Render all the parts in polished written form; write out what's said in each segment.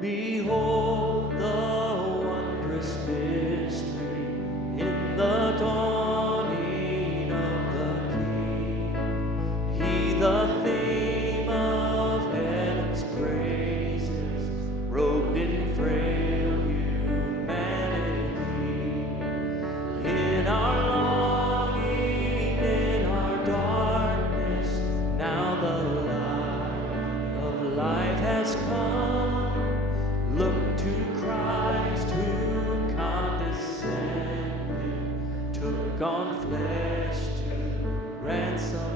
Behold the wondrous mystery in the dawning of the King. He, the theme of heaven's praises, robed in frail humanity. In our longing, in our darkness, now the light of life has come. Look to Christ who condescended, took on flesh to ransom us.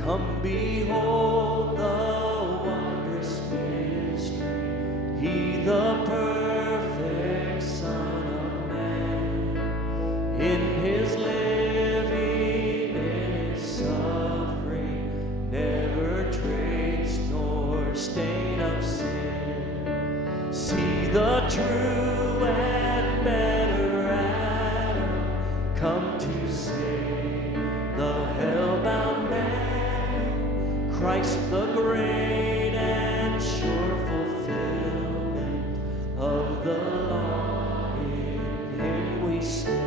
Come behold the wondrous mystery, He the perfect Son of Man. In His stain of sin. See the true and better Adam come to save the hell-bound man. Christ the great and sure fulfillment of the law, in Him we stand.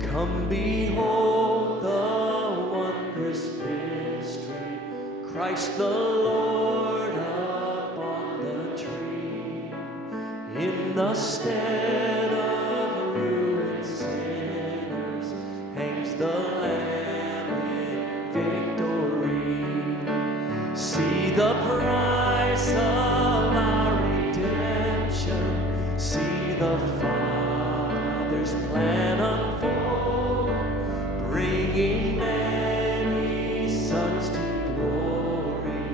Come behold the wondrous mystery, Christ the Lord upon the tree. In the stead of ruined sinners hangs the Lamb in victory. See the price of our redemption, see the Father's plan unfold, bringing many sons to glory,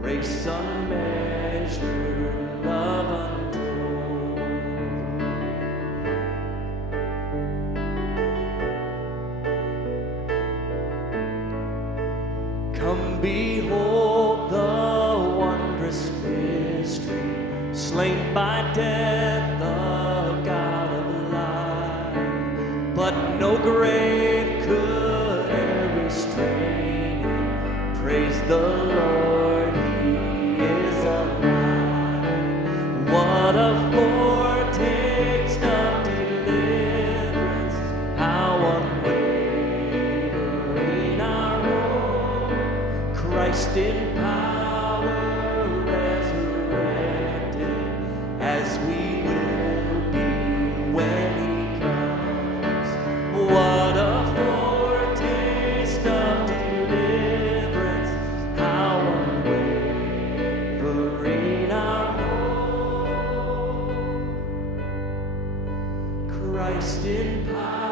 grace unmeasured, love untold. Come behold the wondrous mystery, slain by death, the God of life, but no grave could e'er restrain Him. Praise the Lord, He is alive. What a foretaste of deliverance, how unwavering our hope. Christ in power resurrected, as we will be when He comes. What a foretaste of deliverance, how unwavering our hope. Christ in power